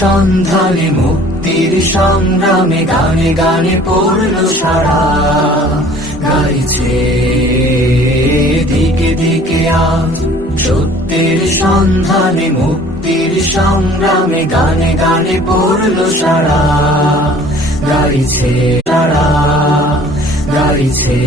সন্ধানে মুক্তির সংগ্রামে গানে গানে পড়ল সারা, গাইছে দিকে দিকে আজ সত্যের সন্ধানে মুক্তির সংগ্রামে গানে গানে পড়ল সারা, গাইছে সারা, গাইছে।